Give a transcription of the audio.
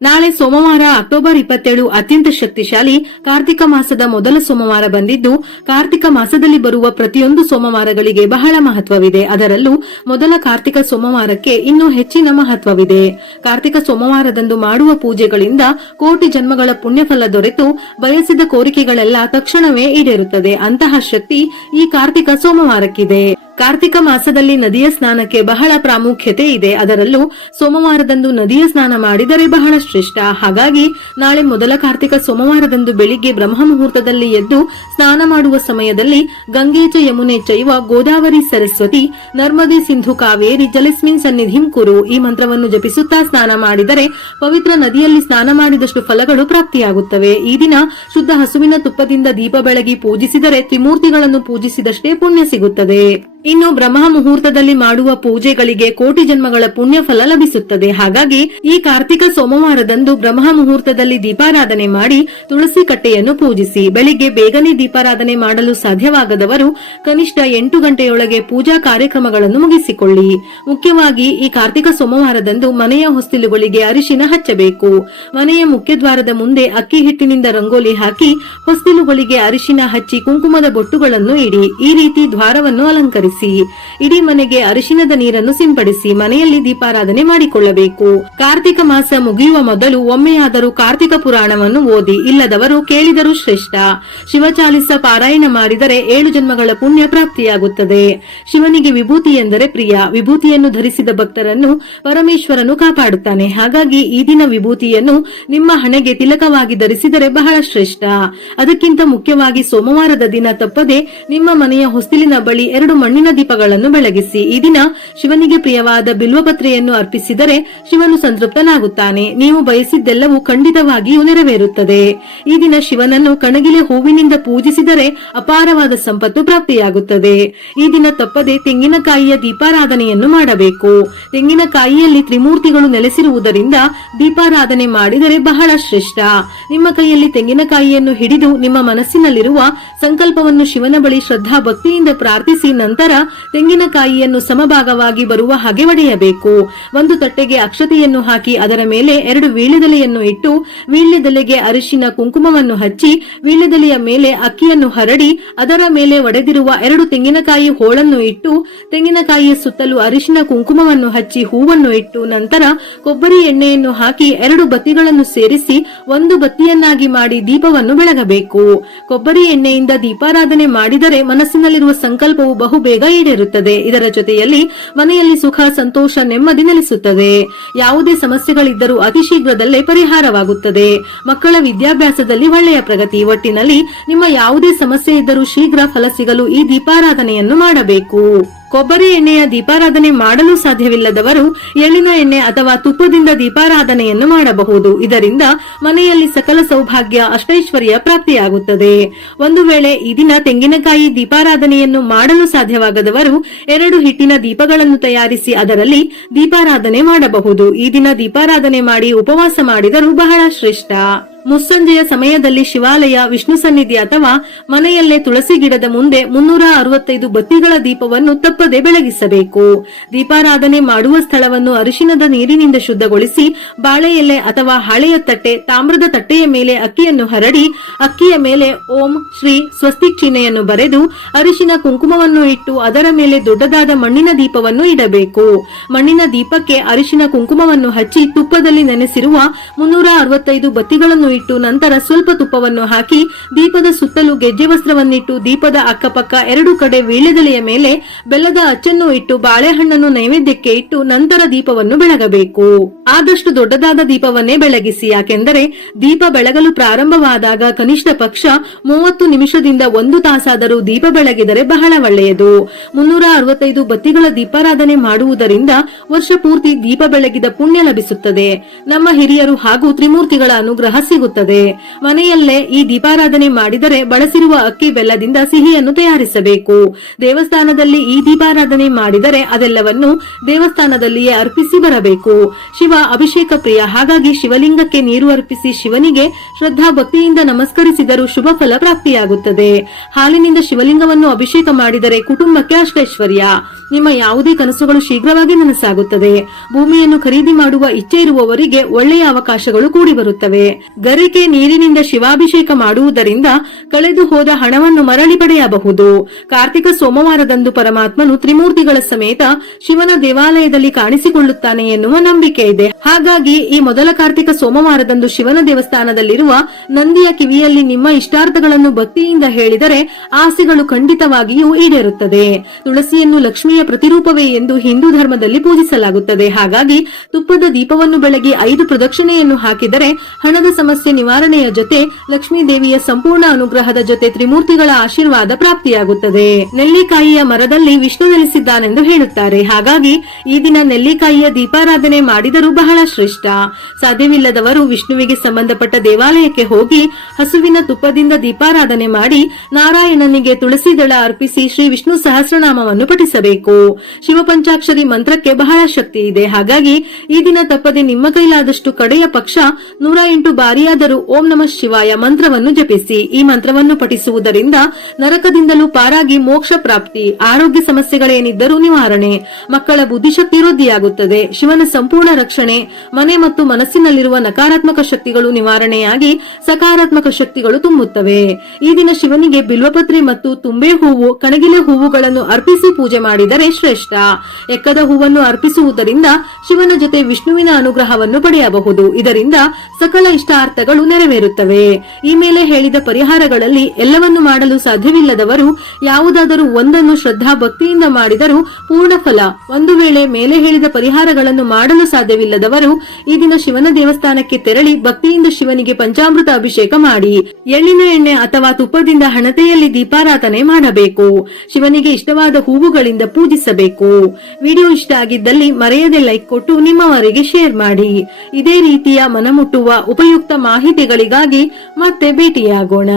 ನಾಳೆ ಸೋಮವಾರ ಅಕ್ಟೋಬರ್ 27 ಅತ್ಯಂತ ಶಕ್ತಿಶಾಲಿ ಕಾರ್ತಿಕ ಮಾಸದ ಮೊದಲ ಸೋಮವಾರ ಬಂದಿದ್ದು, ಕಾರ್ತಿಕ ಮಾಸದಲ್ಲಿ ಬರುವ ಪ್ರತಿಯೊಂದು ಸೋಮವಾರಗಳಿಗೆ ಬಹಳ ಮಹತ್ವವಿದೆ. ಅದರಲ್ಲೂ ಮೊದಲ ಕಾರ್ತಿಕ ಸೋಮವಾರಕ್ಕೆ ಇನ್ನೂ ಹೆಚ್ಚಿನ ಮಹತ್ವವಿದೆ. ಕಾರ್ತಿಕ ಸೋಮವಾರದಂದು ಮಾಡುವ ಪೂಜೆಗಳಿಂದ ಕೋಟಿ ಜನ್ಮಗಳ ಪುಣ್ಯಫಲ ದೊರೆತು ಬಯಸಿದ ಕೋರಿಕೆಗಳೆಲ್ಲ ತಕ್ಷಣವೇ ಈಡೇರುತ್ತದೆ. ಅಂತಹ ಶಕ್ತಿ ಈ ಕಾರ್ತಿಕ ಸೋಮವಾರಕ್ಕಿದೆ. ಕಾರ್ತಿಕ ಮಾಸದಲ್ಲಿ ನದಿಯ ಸ್ನಾನಕ್ಕೆ ಬಹಳ ಪ್ರಾಮುಖ್ಯತೆ ಇದೆ. ಅದರಲ್ಲೂ ಸೋಮವಾರದಂದು ನದಿಯ ಸ್ನಾನ ಮಾಡಿದರೆ ಬಹಳ ಶ್ರೇಷ್ಠ. ಹಾಗಾಗಿ ನಾಳೆ ಮೊದಲ ಕಾರ್ತಿಕ ಸೋಮವಾರದಂದು ಬೆಳಿಗ್ಗೆ ಬ್ರಹ್ಮ ಮುಹೂರ್ತದಲ್ಲಿ ಎದ್ದು ಸ್ನಾನ ಮಾಡುವ ಸಮಯದಲ್ಲಿ ಗಂಗೆ ಚ ಯಮುನೆ ಚೈವ ಗೋದಾವರಿ ಸರಸ್ವತಿ ನರ್ಮದೆ ಸಿಂಧು ಕಾವೇರಿ ಜಲಸ್ಮಿನ್ ಸನ್ನಿಧಿಂ ಕುರು ಈ ಮಂತ್ರವನ್ನು ಜಪಿಸುತ್ತಾ ಸ್ನಾನ ಮಾಡಿದರೆ ಪವಿತ್ರ ನದಿಯಲ್ಲಿ ಸ್ನಾನ ಮಾಡಿದಷ್ಟು ಫಲಗಳು ಪ್ರಾಪ್ತಿಯಾಗುತ್ತವೆ. ಈ ದಿನ ಶುದ್ಧ ಹಸುವಿನ ತುಪ್ಪದಿಂದ ದೀಪ ಬೆಳಗಿ ಪೂಜಿಸಿದರೆ ತ್ರಿಮೂರ್ತಿಗಳನ್ನು ಪೂಜಿಸಿದಷ್ಟೇ ಪುಣ್ಯ ಸಿಗುತ್ತದೆ. ಇನ್ನು ಬ್ರಹ್ಮ ಮುಹೂರ್ತದಲ್ಲಿ ಮಾಡುವ ಪೂಜೆಗಳಿಗೆ ಕೋಟಿ ಜನ್ಮಗಳ ಪುಣ್ಯ ಫಲ ಲಭಿಸುತ್ತದೆ. ಹಾಗಾಗಿ ಈ ಕಾರ್ತಿಕ ಸೋಮವಾರದಂದು ಬ್ರಹ್ಮ ಮುಹೂರ್ತದಲ್ಲಿ ದೀಪಾರಾಧನೆ ಮಾಡಿ ತುಳಸಿ ಕಟ್ಟೆಯನ್ನು ಪೂಜಿಸಿ. ಬೆಳಿಗ್ಗೆ ಬೇಗನೆ ದೀಪಾರಾಧನೆ ಮಾಡಲು ಸಾಧ್ಯವಾಗದವರು ಕನಿಷ್ಠ 8 ಗಂಟೆಯೊಳಗೆ ಪೂಜಾ ಕಾರ್ಯಕ್ರಮಗಳನ್ನು ಮುಗಿಸಿಕೊಳ್ಳಿ. ಮುಖ್ಯವಾಗಿ ಈ ಕಾರ್ತಿಕ ಸೋಮವಾರದಂದು ಮನೆಯ ಹೊಸ್ತಿಲುಗಳಿಗೆ ಅರಿಶಿನ ಹಚ್ಚಬೇಕು. ಮನೆಯ ಮುಖ್ಯದ್ವಾರದ ಮುಂದೆ ಅಕ್ಕಿ ಹಿಟ್ಟಿನಿಂದ ರಂಗೋಲಿ ಹಾಕಿ ಹೊಸ್ತಿಲುಗಳಿಗೆ ಅರಿಶಿನ ಹಚ್ಚಿ ಕುಂಕುಮದ ಬೊಟ್ಟುಗಳನ್ನು ಇಡಿ. ಈ ರೀತಿ ದ್ವಾರವನ್ನು ಅಲಂಕರಿಸಿ ಇಡೀ ಮನೆಗೆ ಅರಿಶಿನದ ನೀರನ್ನು ಸಿಂಪಡಿಸಿ ಮನೆಯಲ್ಲಿ ದೀಪಾರಾಧನೆ ಮಾಡಿಕೊಳ್ಳಬೇಕು. ಕಾರ್ತಿಕ ಮಾಸ ಮುಗಿಯುವ ಮೊದಲು ಒಮ್ಮೆಯಾದರೂ ಕಾರ್ತಿಕ ಪುರಾಣವನ್ನು ಓದಿ. ಇಲ್ಲದವರು ಕೇಳಿದರೂ ಶ್ರೇಷ್ಠ. ಶಿವಚಾಲಿಸ ಪಾರಾಯಣ ಮಾಡಿದರೆ 7 ಜನ್ಮಗಳ ಪುಣ್ಯ ಪ್ರಾಪ್ತಿಯಾಗುತ್ತದೆ. ಶಿವನಿಗೆ ವಿಭೂತಿ ಎಂದರೆ ಪ್ರಿಯ. ವಿಭೂತಿಯನ್ನು ಧರಿಸಿದ ಭಕ್ತರನ್ನು ಪರಮೇಶ್ವರನು ಕಾಪಾಡುತ್ತಾನೆ. ಹಾಗಾಗಿ ಈ ದಿನ ವಿಭೂತಿಯನ್ನು ನಿಮ್ಮ ಹಣೆಗೆ ತಿಲಕವಾಗಿ ಧರಿಸಿದರೆ ಬಹಳ ಶ್ರೇಷ್ಠ. ಅದಕ್ಕಿಂತ ಮುಖ್ಯವಾಗಿ ಸೋಮವಾರದ ದಿನ ತಪ್ಪದೆ ನಿಮ್ಮ ಮನೆಯ ಹೊಸ್ತಿಲಿನ ಬಳಿ 2 ಮಣ್ಣಿನ ದೀಪಗಳನ್ನು ಬೆಳಗಿಸಿ. ಈ ದಿನ ಶಿವನಿಗೆ ಪ್ರಿಯವಾದ ಬಿಲ್ವಪತ್ರೆಯನ್ನು ಅರ್ಪಿಸಿದರೆ ಶಿವನು ಸಂತೃಪ್ತನಾಗುತ್ತಾನೆ. ನೀವು ಬಯಸಿದ್ದೆಲ್ಲವೂ ಖಂಡಿತವಾಗಿಯೂ ನೆರವೇರುತ್ತದೆ. ಈ ದಿನ ಶಿವನನ್ನು ಕಣಗಿಲೆ ಹೂವಿನಿಂದ ಪೂಜಿಸಿದರೆ ಅಪಾರವಾದ ಸಂಪತ್ತು ಪ್ರಾಪ್ತಿಯಾಗುತ್ತದೆ. ಈ ದಿನ ತಪ್ಪದೆ ತೆಂಗಿನಕಾಯಿಯ ದೀಪಾರಾಧನೆಯನ್ನು ಮಾಡಬೇಕು. ತೆಂಗಿನಕಾಯಿಯಲ್ಲಿ ತ್ರಿಮೂರ್ತಿಗಳು ನೆಲೆಸಿರುವುದರಿಂದ ದೀಪಾರಾಧನೆ ಮಾಡಿದರೆ ಬಹಳ ಶ್ರೇಷ್ಠ. ನಿಮ್ಮ ಕೈಯಲ್ಲಿ ತೆಂಗಿನಕಾಯಿಯನ್ನು ಹಿಡಿದು ನಿಮ್ಮ ಮನಸ್ಸಿನಲ್ಲಿರುವ ಸಂಕಲ್ಪವನ್ನು ಶಿವನ ಬಳಿ ಶ್ರದ್ಧಾ ಭಕ್ತಿಯಿಂದ ಪ್ರಾರ್ಥಿಸಿ ನಂತರ ತೆಂಗಿನಕಾಯಿಯನ್ನು ಸಮಭಾಗವಾಗಿ ಬರುವ ಹಾಗೆ ಒಡೆಯಬೇಕು. ಒಂದು ತಟ್ಟೆಗೆ ಅಕ್ಷತೆಯನ್ನು ಹಾಕಿ ಅದರ ಮೇಲೆ 2 ವೀಳ್ಯದೆಲೆಯನ್ನು ಇಟ್ಟು ವೀಳ್ಯದೆಲೆಗೆ ಅರಿಶಿನ ಕುಂಕುಮವನ್ನು ಹಚ್ಚಿ ವೀಳ್ಯದೆಲೆಯ ಮೇಲೆ ಅಕ್ಕಿಯನ್ನು ಹರಡಿ ಅದರ ಮೇಲೆ ಒಡೆದಿರುವ 2 ತೆಂಗಿನಕಾಯಿ ಹೋಳನ್ನು ಇಟ್ಟು ತೆಂಗಿನಕಾಯಿಯ ಸುತ್ತಲೂ ಅರಿಶಿನ ಕುಂಕುಮವನ್ನು ಹಚ್ಚಿ ಹೂವನ್ನು ಇಟ್ಟು ನಂತರ ಕೊಬ್ಬರಿ ಎಣ್ಣೆಯನ್ನು ಹಾಕಿ 2 ಬತ್ತಿಗಳನ್ನು ಸೇರಿಸಿ ಒಂದು ಬತ್ತಿಯನ್ನಾಗಿ ಮಾಡಿ ದೀಪವನ್ನು ಬೆಳಗಬೇಕು. ಕೊಬ್ಬರಿ ಎಣ್ಣೆಯಿಂದ ದೀಪಾರಾಧನೆ ಮಾಡಿದರೆ ಮನಸ್ಸಿನಲ್ಲಿರುವ ಸಂಕಲ್ಪವು ಬಹುಬೇಗ ಈಡೇರುತ್ತದೆ. ಇದರ ಜೊತೆಯಲ್ಲಿ ಮನೆಯಲ್ಲಿ ಸುಖ ಸಂತೋಷ ನೆಮ್ಮದಿ ನೆಲೆಸುತ್ತದೆ. ಯಾವುದೇ ಸಮಸ್ಯೆಗಳಿದ್ದರೂ ಅತಿ ಶೀಘ್ರದಲ್ಲೇ ಪರಿಹಾರವಾಗುತ್ತದೆ. ಮಕ್ಕಳ ವಿದ್ಯಾಭ್ಯಾಸದಲ್ಲಿ ಒಳ್ಳೆಯ ಪ್ರಗತಿ. ಒಟ್ಟಿನಲ್ಲಿ ನಿಮ್ಮ ಯಾವುದೇ ಸಮಸ್ಯೆ ಇದ್ದರೂ ಶೀಘ್ರ ಫಲ ಸಿಗಲು ಈ ದೀಪಾರಾಧನೆಯನ್ನು ಮಾಡಬೇಕು. ಕೊಬ್ಬರಿ ಎಣ್ಣೆಯ ದೀಪಾರಾಧನೆ ಮಾಡಲು ಸಾಧ್ಯವಿಲ್ಲದವರು ಎಳ್ಳಿನ ಎಣ್ಣೆ ಅಥವಾ ತುಪ್ಪದಿಂದ ದೀಪಾರಾಧನೆಯನ್ನು ಮಾಡಬಹುದು. ಇದರಿಂದ ಮನೆಯಲ್ಲಿ ಸಕಲ ಸೌಭಾಗ್ಯ ಅಷ್ಟೈಶ್ವರ್ಯ ಪ್ರಾಪ್ತಿಯಾಗುತ್ತದೆ. ಒಂದು ವೇಳೆ ಈ ದಿನ ತೆಂಗಿನಕಾಯಿ ದೀಪಾರಾಧನೆಯನ್ನು ಮಾಡಲು ಸಾಧ್ಯವಾಗದವರು 2 ಹಿಟ್ಟಿನ ದೀಪಗಳನ್ನು ತಯಾರಿಸಿ ಅದರಲ್ಲಿ ದೀಪಾರಾಧನೆ ಮಾಡಬಹುದು. ಈ ದಿನ ದೀಪಾರಾಧನೆ ಮಾಡಿ ಉಪವಾಸ ಮಾಡಿದರೂ ಬಹಳ ಶ್ರೇಷ್ಠ. ಮುಸ್ಸಂಜೆಯ ಸಮಯದಲ್ಲಿ ಶಿವಾಲಯ, ವಿಷ್ಣು ಸನ್ನಿಧಿ ಅಥವಾ ಮನೆಯಲ್ಲೇ ತುಳಸಿ ಗಿಡದ ಮುಂದೆ 365 ಬತ್ತಿಗಳ ದೀಪವನ್ನು ತಪ್ಪದೆ ಬೆಳಗಿಸಬೇಕು. ದೀಪಾರಾಧನೆ ಮಾಡುವ ಸ್ಥಳವನ್ನು ಅರಿಶಿನದ ನೀರಿನಿಂದ ಶುದ್ಧಗೊಳಿಸಿ ಬಾಳೆ ಎಲೆ ಅಥವಾ ಹಳೆಯ ತಟ್ಟೆ, ತಾಮ್ರದ ತಟ್ಟೆಯ ಮೇಲೆ ಅಕ್ಕಿಯನ್ನು ಹರಡಿ ಅಕ್ಕಿಯ ಮೇಲೆ ಓಂ ಶ್ರೀ ಸ್ವಸ್ತಿಕ್ ಚಿಹ್ನೆಯನ್ನು ಬರೆದು ಅರಿಶಿನ ಕುಂಕುಮವನ್ನು ಇಟ್ಟು ಅದರ ಮೇಲೆ ದೊಡ್ಡದಾದ ಮಣ್ಣಿನ ದೀಪವನ್ನು ಇಡಬೇಕು. ಮಣ್ಣಿನ ದೀಪಕ್ಕೆ ಅರಿಶಿನ ಕುಂಕುಮವನ್ನು ಹಚ್ಚಿ ತುಪ್ಪದಲ್ಲಿ ನೆನೆಸಿರುವ 365 ಬತ್ತಿಗಳನ್ನು ಇಟ್ಟು ನಂತರ ಸ್ವಲ್ಪ ತುಪ್ಪವನ್ನು ಹಾಕಿ ದೀಪದ ಸುತ್ತಲೂ ಗೆಜ್ಜೆ ವಸ್ತ್ರವನ್ನಿಟ್ಟು ದೀಪದ ಅಕ್ಕಪಕ್ಕ 2 ಕಡೆ ವೀಳ್ಯದೆಲೆಯ ಮೇಲೆ ಬೆಲ್ಲದ ಅಚ್ಚನ್ನು ಇಟ್ಟು ಬಾಳೆಹಣ್ಣನ್ನು ನೈವೇದ್ಯಕ್ಕೆ ಇಟ್ಟು ನಂತರ ದೀಪವನ್ನು ಬೆಳಗಬೇಕು. ಆದಷ್ಟು ದೊಡ್ಡದಾದ ದೀಪವನ್ನೇ ಬೆಳಗಿಸಿ. ಯಾಕೆಂದರೆ ದೀಪ ಬೆಳಗಲು ಪ್ರಾರಂಭವಾದಾಗ ಕನಿಷ್ಠ ಪಕ್ಷ 30 ನಿಮಿಷದಿಂದ 1 ತಾಸಾದರೂ ದೀಪ ಬೆಳಗಿದರೆ ಬಹಳ ಒಳ್ಳೆಯದು. 365 ಬತ್ತಿಗಳ ದೀಪಾರಾಧನೆ ಮಾಡುವುದರಿಂದ ವರ್ಷ ಪೂರ್ತಿ ದೀಪ ಬೆಳಗಿದ ಪುಣ್ಯ ಲಭಿಸುತ್ತದೆ. ನಮ್ಮ ಹಿರಿಯರು ಹಾಗೂ ತ್ರಿಮೂರ್ತಿಗಳ ಅನುಗ್ರಹ ಸಿಗುತ್ತದೆ. ಆಗುತ್ತದೆ. ಮನೆಯಲ್ಲೇ ಈ ದೀಪಾರಾಧನೆ ಮಾಡಿದರೆ ಬಳಸಿರುವ ಅಕ್ಕಿ ಬೆಲ್ಲದಿಂದ ಸಿಹಿಯನ್ನು ತಯಾರಿಸಬೇಕು. ದೇವಸ್ಥಾನದಲ್ಲಿ ಈ ದೀಪಾರಾಧನೆ ಮಾಡಿದರೆ ಅದೆಲ್ಲವನ್ನು ದೇವಸ್ಥಾನದಲ್ಲಿಯೇ ಅರ್ಪಿಸಿ ಬರಬೇಕು. ಶಿವ ಅಭಿಷೇಕ ಪ್ರಿಯ, ಹಾಗಾಗಿ ಶಿವಲಿಂಗಕ್ಕೆ ನೀರು ಅರ್ಪಿಸಿ ಶಿವನಿಗೆ ಶ್ರದ್ಧಾ ಭಕ್ತಿಯಿಂದ ನಮಸ್ಕರಿಸಿದರೂ ಶುಭ ಫಲ ಪ್ರಾಪ್ತಿಯಾಗುತ್ತದೆ. ಹಾಲಿನಿಂದ ಶಿವಲಿಂಗವನ್ನು ಅಭಿಷೇಕ ಮಾಡಿದರೆ ಕುಟುಂಬಕ್ಕೆ ಅಷ್ಟೈಶ್ವರ್ಯ. ನಿಮ್ಮ ಯಾವುದೇ ಕನಸುಗಳು ಶೀಘ್ರವಾಗಿ ನನಸಾಗುತ್ತದೆ. ಭೂಮಿಯನ್ನು ಖರೀದಿ ಮಾಡುವ ಇಚ್ಛೆ ಇರುವವರಿಗೆ ಒಳ್ಳೆಯ ಅವಕಾಶಗಳು ಕೂಡಿ ಬರುತ್ತವೆ. ಗರಿಕೆ ನೀರಿನಿಂದ ಶಿವಾಭಿಷೇಕ ಮಾಡುವುದರಿಂದ ಕಳೆದು ಹೋದ ಹಣವನ್ನು ಮರಳಿ ಪಡೆಯಬಹುದು. ಕಾರ್ತಿಕ ಸೋಮವಾರದಂದು ಪರಮಾತ್ಮನು ತ್ರಿಮೂರ್ತಿಗಳ ಸಮೇತ ಶಿವನ ದೇವಾಲಯದಲ್ಲಿ ಕಾಣಿಸಿಕೊಳ್ಳುತ್ತಾನೆ ಎನ್ನುವ ನಂಬಿಕೆ ಇದೆ. ಹಾಗಾಗಿ ಈ ಮೊದಲ ಕಾರ್ತಿಕ ಸೋಮವಾರದಂದು ಶಿವನ ದೇವಸ್ಥಾನದಲ್ಲಿರುವ ನಂದಿಯ ಕಿವಿಯಲ್ಲಿ ನಿಮ್ಮ ಇಷ್ಟಾರ್ಥಗಳನ್ನು ಭಕ್ತಿಯಿಂದ ಹೇಳಿದರೆ ಆಸೆಗಳು ಖಂಡಿತವಾಗಿಯೂ ಈಡೇರುತ್ತದೆ. ತುಳಸಿಯನ್ನು ಲಕ್ಷ್ಮಿಯ ಪ್ರತಿರೂಪವೇ ಎಂದು ಹಿಂದೂ ಧರ್ಮದಲ್ಲಿ ಪೂಜಿಸಲಾಗುತ್ತದೆ. ಹಾಗಾಗಿ ತುಪ್ಪದ ದೀಪವನ್ನು ಬೆಳಗಿ 5 ಪ್ರದಕ್ಷಿಣೆಯನ್ನು ಹಾಕಿದರೆ ಹಣದ ಸಮಸ್ಯೆ ನಿವಾರಣೆಯ ಜೊತೆ ಲಕ್ಷ್ಮೀ ದೇವಿಯ ಸಂಪೂರ್ಣ ಅನುಗ್ರಹದ ಜೊತೆ ತ್ರಿಮೂರ್ತಿಗಳ ಆಶೀರ್ವಾದ ಪ್ರಾಪ್ತಿಯಾಗುತ್ತದೆ. ನೆಲ್ಲಿಕಾಯಿಯ ಮರದಲ್ಲಿ ವಿಷ್ಣು ನೆಲೆಸಿದ್ದಾನೆಂದು ಹೇಳುತ್ತಾರೆ. ಹಾಗಾಗಿ ಈ ದಿನ ನೆಲ್ಲಿಕಾಯಿಯ ದೀಪಾರಾಧನೆ ಮಾಡಿದರೂ ಬಹಳ ಶ್ರೇಷ್ಠ. ಸಾಧ್ಯವಿಲ್ಲದವರು ವಿಷ್ಣುವಿಗೆ ಸಂಬಂಧಪಟ್ಟ ದೇವಾಲಯಕ್ಕೆ ಹೋಗಿ ಹಸುವಿನ ತುಪ್ಪದಿಂದ ದೀಪಾರಾಧನೆ ಮಾಡಿ ನಾರಾಯಣನಿಗೆ ತುಳಸಿ ದಳ ಅರ್ಪಿಸಿ ಶ್ರೀ ವಿಷ್ಣು ಸಹಸ್ರನಾಮವನ್ನು ಪಠಿಸಬೇಕು. ಶಿವ ಪಂಚಾಕ್ಷರಿ ಮಂತ್ರಕ್ಕೆ ಬಹಳ ಶಕ್ತಿ ಇದೆ. ಹಾಗಾಗಿ ಈ ದಿನ ತಪ್ಪದೆ ನಿಮ್ಮ ಕೈಲಾದಷ್ಟು ಕಡೆಯ ಪಕ್ಷ 108 ಬಾರಿಯಾದರೂ ಓಂ ನಮಃ ಶಿವಾಯ ಮಂತ್ರವನ್ನು ಜಪಿಸಿ. ಈ ಮಂತ್ರವನ್ನು ಪಠಿಸುವುದರಿಂದ ನರಕದಿಂದಲೂ ಪಾರಾಗಿ ಮೋಕ್ಷ ಪ್ರಾಪ್ತಿ, ಆರೋಗ್ಯ ಸಮಸ್ಯೆಗಳೇನಿದ್ದರೂ ನಿವಾರಣೆ, ಮಕ್ಕಳ ಬುದ್ಧಿಶಕ್ತಿ ವೃದ್ಧಿಯಾಗುತ್ತದೆ. ಶಿವನ ಸಂಪೂರ್ಣ ರಕ್ಷಣೆ, ಮನೆ ಮತ್ತು ಮನಸ್ಸಿನಲ್ಲಿರುವ ನಕಾರಾತ್ಮಕ ಶಕ್ತಿಗಳು ನಿವಾರಣೆಯಾಗಿ ಸಕಾರಾತ್ಮಕ ಶಕ್ತಿಗಳು ತುಂಬುತ್ತವೆ. ಈ ದಿನ ಶಿವನಿಗೆ ಬಿಲ್ವಪತ್ರೆ ಮತ್ತು ತುಂಬೆ ಹೂವು, ಕಣಗಿಲೆ ಹೂವುಗಳನ್ನು ಅರ್ಪಿಸಿ ಪೂಜೆ ಮಾಡಿದರೆ ಶ್ರೇಷ್ಠ. ಎಕ್ಕದ ಹೂವನ್ನು ಅರ್ಪಿಸುವುದರಿಂದ ಶಿವನ ಜೊತೆ ವಿಷ್ಣುವಿನ ಅನುಗ್ರಹವನ್ನು ಪಡೆಯಬಹುದು. ಇದರಿಂದ ಸಕಲ ಇಷ್ಟಾರ್ಥಗಳು ನೆರವೇರುತ್ತವೆ. ಈ ಮೇಲೆ ಹೇಳಿದ ಪರಿಹಾರಗಳಲ್ಲಿ ಎಲ್ಲವನ್ನು ಮಾಡಲು ಸಾಧ್ಯವಿಲ್ಲದವರು ಯಾವುದಾದರೂ ಒಂದನ್ನು ಶ್ರದ್ಧಾ ಭಕ್ತಿಯಿಂದ ಮಾಡಿದರೂ ಪೂರ್ಣ ಫಲ. ಒಂದು ವೇಳೆ ಮೇಲೆ ಹೇಳಿದ ಪರಿಹಾರಗಳನ್ನು ಮಾಡಲು ಸಾಧ್ಯವಿಲ್ಲದವರು ಈ ದಿನ ಶಿವನ ದೇವಸ್ಥಾನಕ್ಕೆ ತೆರಳಿ ಭಕ್ತಿಯಿಂದ ಶಿವನಿಗೆ ಪಂಚಾಮೃತ ಅಭಿಷೇಕ ಮಾಡಿ ಎಳ್ಳಿನ ಎಣ್ಣೆ ಅಥವಾ ತುಪ್ಪದಿಂದ ಹಣತೆಯಲ್ಲಿ ದೀಪಾರಾಧನೆ ಮಾಡಬೇಕು. ಶಿವನಿಗೆ ಇಷ್ಟವಾದ ಹೂವುಗಳಿಂದ ಪೂಜಿಸಬೇಕು. ವಿಡಿಯೋ ಇಷ್ಟ ಆಗಿದ್ದಲ್ಲಿ ಮರೆಯದೆ ಲೈಕ್ ಕೊಟ್ಟು ನಿಮ್ಮವರಿಗೆ ಶೇರ್ ಮಾಡಿ. ಇದೇ ರೀತಿಯ ಮನಮುಟ್ಟುವ ಉಪಯುಕ್ತ ಮಾಹಿತಿಗಳಿಗಾಗಿ ಮತ್ತೆ ಭೇಟಿಯಾಗೋಣ.